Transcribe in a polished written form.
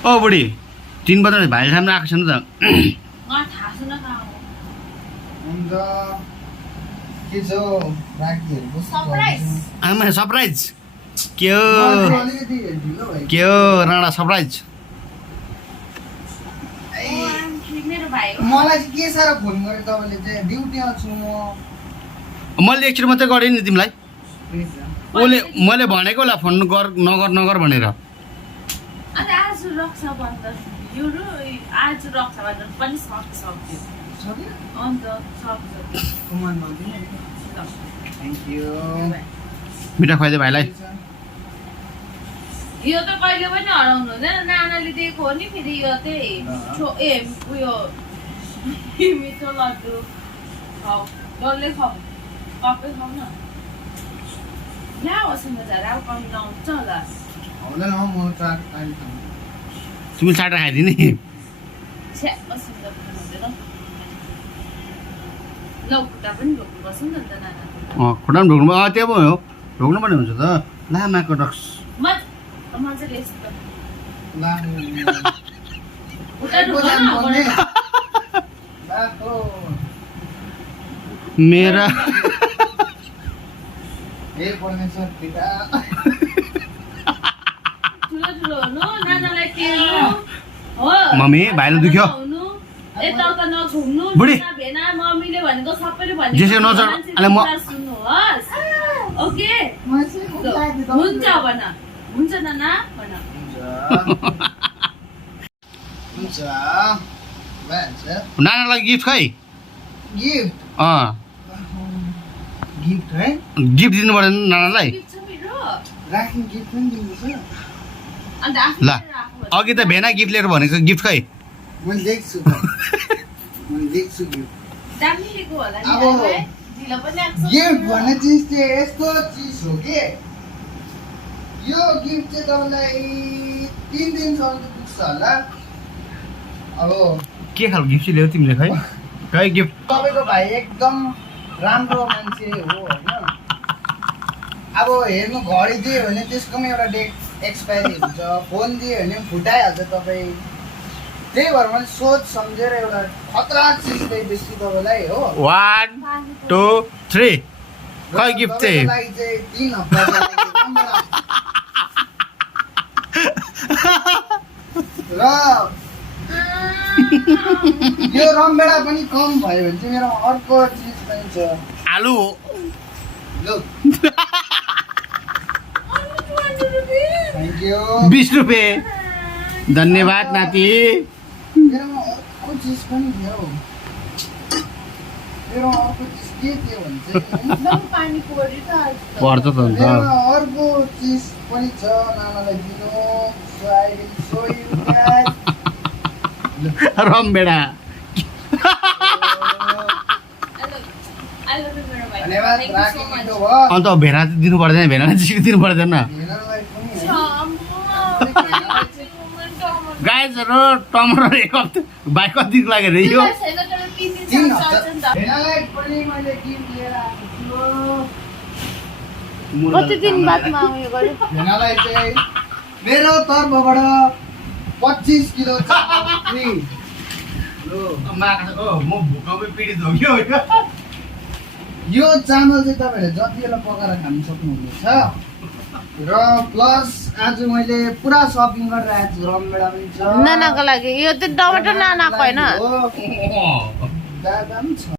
ओ बुढी 3 बजे भाइले सामने आएको छ नि त आमा सरप्राइज के हो राणा सरप्राइज मलाई के साह्रो फोन गरे तपाईँले चाहिँ ड्युटीमा छु म मैले एकचोटि मात्रै गरेँ नि तिमीलाई ओले मैले भनेको होला फोन नगर भनेर आज रक्षाबन्धन यो आज रक्षाबन्धन पनि सक्यो अन्त सक्छ थ्याङ्क यू मिठा खुवाइदे भाइलाई यो त कहिले पनि हराउनु हुँदैन नानाले दिएको हो नि फेरि यो चाहिँ उयो मिठो लड्डु खाऊ डल्लै खाऊ कपै खाऊ न ल्या वसुन्धरा झरा अब कमी नआउँछ होला हुँदैन म चाट खाइ खान्छु तिमी चाटा खाइदिने छ्या वसुन्धरा हुँदैन लौ खुट्टा पनि ढोक्नुपर्छ नि त नाना खुट्टा पनि ढोक्नु त्यो पो हो ढोक्नु पनि हुन्छ त लामाको रक्स मजाले यस्तो मेरा मम्मी भाइले दुख्यो यताउता नघुम्नु बुढी भेना मम्मीले भनेको सबैले जेसे नचढ अले म सुन्नुहोस् ओके हुन्छ भन हुन्छ नाना भन हुन्छ नानालाई गिफ्ट खै गिफ्ट गिफ्ट है गिफ्ट दिनु पर्दैन नानालाई राख्ने गिफ्ट पनि दिनुपर्छ ल अघि त भेना गिफ्ट लिएर भनेको गिफ्ट खै मैले देख्छु गिफ्ट अब गिफ्ट भन्ने चिज चाहिँ यस्तो चिज हो कि यो गिफ्ट चाहिँ तपाईँलाई 3 दिनसम्म पुग्छ होला अब के खालको गिफ्ट ल्यायो तिमीले खै खै गिफ्ट तपाईँको भाइ एकदम राम्रो मान्छे हो होइन अब हेर्नु घडी दियो भने त्यसको पनि एउटा डेट एक्सपायरी हुन्छ फोन दियो भने फुटाइहाल्छ तपाईँ त्यही भएर मैले सोच सम्झेर एउटा खतरा चिज ल्याइदिएछु तपाईँलाई हो 1 2 3 खै गिफ्ट चाहिँ 3 हप्ता र यो रमभेडा पनि कम भयो भने चाहिँ मेरो अर्को चिज पनि छ आलु लु थ्याङ्क यू 20 रुपैयाँ धन्यवाद नाति मेरोमा अर्को चिज पनि थियो मेरो अर्को चिज के थियो भने चाहिँ पर्छ त अन्त मेरोमा अर्को चिज पनि छ नानालाई दिनु रमभेडा धन्यवाद राखिदिनु भयो अन्त भेना दिनु पर्दैन भेना चिज दिनु पर्दैन भेनालाई पनि गाइजहरु टमाटर एक हप्ता बाइक कति लाग्यो रे यो 3 हप्ता भेनालाई पनि मैले गिफ्ट लिएर आएको छु कति दिन बादमा उयो गर्यो भेनालाई चाहिँ मेरो तर्फबाट 25 किलो चामल फ्री म भूकम्पै पीडित हो कि यो चामल चाहिँ तपाईँहरूले जति बेला पकाएर खान सक्नुहुनेछ र प्लस आज मैले पुरा सपिङ गरेर आएको छु रमभेडा पनि छ नानाको लागि यो त टमाटर नानाको होइन दादा पनि छ